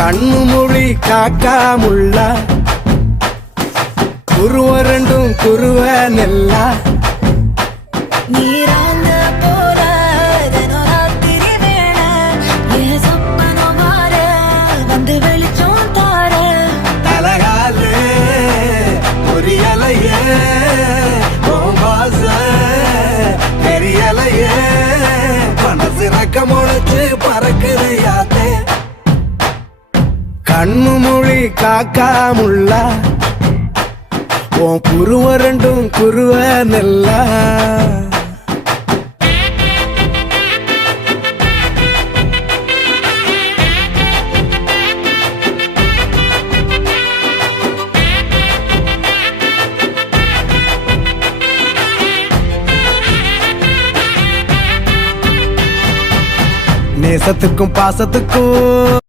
கண்ணு மொழி காக்காமுள்ள குருவ ரெண்டும் குருவ நெல்லா நீராங்க போல தினராத்திரி வேளை என் சொப்பனம் மாற வந்து வெளிச்சம் தார தலகாலே பொரியலையே ஓம்பாச பெரியலையே மனசு ரக்க முளைச்சு பறக்குது யாத்தே கண்ணு மொழி காக்காமுள்ள உன் குருவ ரெண்டும் குருவ நெல்லா நேசத்துக்கும் பாசத்துக்கும்